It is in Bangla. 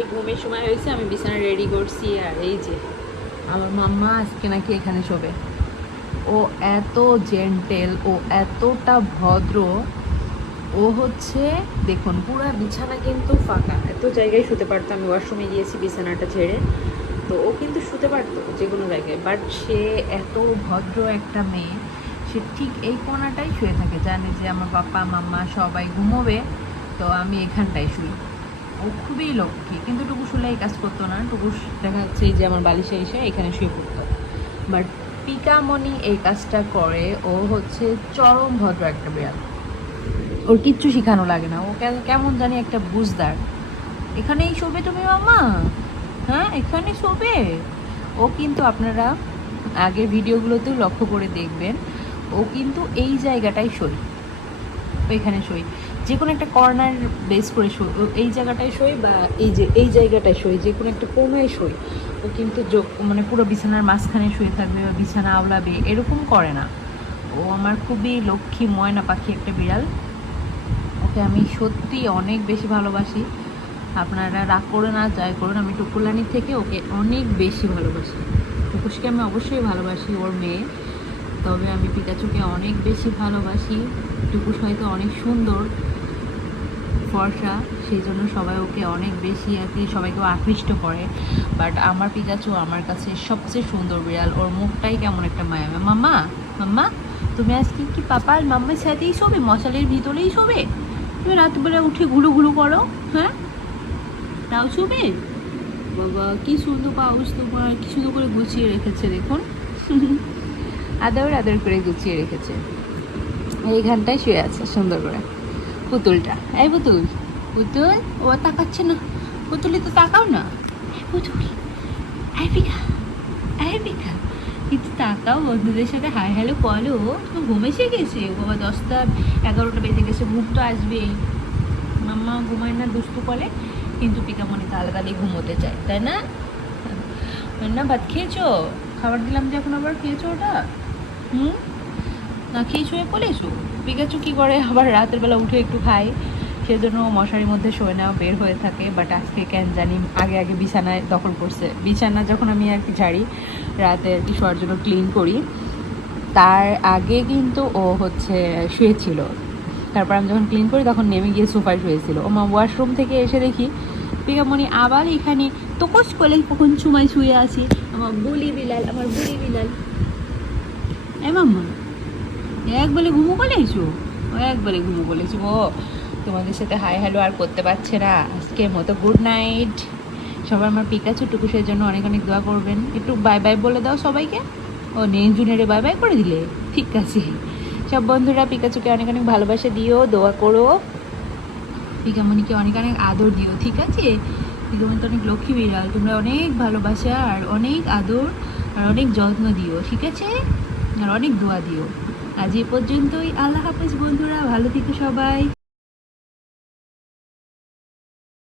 সেই ঘুমের সময় হয়েছে, আমি বিছানা রেডি করছি, আর এই যে আমার মাম্মা আজকে নাকি এখানে শোবে। ও এত জেন্টেল ও এতটা ভদ্র, ও হচ্ছে, দেখুন, পুরো বিছানা কিন্তু ফাঁকা। এত জায়গায় শুতে পারতো, আমি ওয়াশরুমে গিয়েছি বিছানাটা ছেড়ে। তো ও কিন্তু শুতে পারতো যে কোনো জায়গায় বাট সে এত ভদ্র একটা মেয়ে, সে ঠিক এই কোণাটাই শুয়ে থাকে, জানে যে আমার পাপা মাম্মা সবাই ঘুমোবে, তো আমি এখানটায় শুই। ও খুবই লক্ষ্মী, কিন্তু টুকুসুলা এই কাজ করতো না। টুকুস দেখা যাচ্ছে যে আমার বালিশে এসে এখানে শুয়ে পড়তো। বাট পিকামণি এই কাজটা করে, ও হচ্ছে চরম ভদ্র একটা বিড়াল। ওর কিচ্ছু শেখানো লাগে না। ও কেমন জানি একটা বুঝদার। এখানেই শোবে তুমি মামা হ্যাঁ এখানে শোবে। ও কিন্তু আপনারা আগের ভিডিওগুলোতেও লক্ষ্য করে দেখবেন, ও কিন্তু এই জায়গাটাই ও এখানে শোয়। যে কোনো একটা কর্নার বেস করে ও এই জায়গাটায় শোয় বা এই যে, এই জায়গাটায় শোয় যে কোনো একটা কোনোয় শোয়। ও কিন্তু মানে পুরো বিছানার মাঝখানে শুয়ে থাকবে বা বিছানা আওলাবে এরকম করে না। ও আমার খুবই লক্ষ্মী ময়না পাখি একটা বিড়াল। ওকে আমি সত্যি অনেক বেশি ভালোবাসি। আপনারা রাগ করে না যাই করুন আমি টুকুলানি থেকে ওকে অনেক বেশি ভালোবাসি। টুকুসকে আমি অবশ্যই ভালোবাসি, ওর মেয়ে। তবে আমি পিকাচুকে অনেক বেশি ভালোবাসি। টুকুস হয়তো অনেক সুন্দর, ফর্সা সেই জন্য সবাই ওকে অনেক বেশি আর কি সবাইকে আকৃষ্ট করে। বাট আমার পিকাচু আমার কাছে সবচেয়ে সুন্দর বিড়াল। ওর মুখটাই কেমন একটা মায়া মাম্মা মাম্মা, তুমি আজকে কি পাপা আর মাম্মার সাথেই শোবে? মশালের ভিতরেই শোবে? তুমি রাতবেলা উঠে ঘুরু ঘুরু করো হ্যাঁ? তাও শোবে? বাবা, কি সুন্দর পাউস তোমার, কি সুন্দর করে গুছিয়ে রেখেছে, দেখুন। আদর আদর করে গুছিয়ে রেখেছে। এইখানটায় শুয়ে আছে, সুন্দর করে। পুতুলটা। এই পুতুল। পুতুল? ও তাকাচ্ছে না। পুতুলি তো তাকাও না। পুতুল। এই পিকা কিন্তু তাকাও, বন্ধুদের সাথে হাই হ্যালো বলো। তুমি ঘুম এসে গেছে? ও বাবা, দশটা এগারোটা বেজে গেছে, ঘুম তো আসবেই। মাম্মা ঘুমায় না, দুষ্টু করে কিন্তু পিকা পিকামণি তাড়াতাড়ি ঘুমোতে চায়, তাই না? না, ভাত খেয়েছো? খাবার দিলাম যে এখন আবার, খেয়েছো ওটা? হুম? না, খেয়ে শুয়ে পড়েছো? পিকাচু কী করে, আবার রাতের বেলা উঠে একটু খায় সেজন্য মশারির মধ্যে শোয় না বের হয়ে থাকে বাট আজকে কেন জানি আগে আগে বিছানায় দখল করছে। বিছানা যখন আমি আর কি ঝাড়ি রাতে আর কি শোয়ার জন্য ক্লিন করি, তার আগে কিন্তু ও হচ্ছে শুয়েছিল। তারপর আমি যখন ক্লিন করি, তখন নেমে গিয়ে সোফায় শুয়েছিল। ও মা ওয়াশরুম থেকে এসে দেখি পিকামণি আবার এখানে, তোকস করে কখন সময় শুয়ে আছি। আমার বুলি বিলাল, আমার বুলি বিলাল। এ মাম্মা এক বলে ঘুমো বলেছ ও এক বলে ঘুমো বলেছ ও তোমাদের সাথে হাই হ্যালো আর করতে পারছে না। আজকের মতো গুড নাইট। সবাই আমার পিকাচু টুকুসের জন্য অনেক অনেক দোয়া করবেন। একটু বাই বাই বলে দাও সবাইকে। ও নেন জুনিয়রে বাই বাই করে দিলে। ঠিক আছে। সব বন্ধুরা পিকাচুকে অনেক অনেক ভালোবাসা দিও, দোয়া করো। পিকামণিকে অনেক অনেক আদর দিও, ঠিক আছে? পিকামণি তো অনেক লক্ষ্মী বিড়াল। তোমরা অনেক ভালোবাসা আর অনেক আদর আর অনেক যত্ন দিও, ঠিক আছে? আর অনেক দোয়া দিও। আজ এ পর্যন্তই। আল্লাহ হাফেজ বন্ধুরা ভালো থেকো সবাই।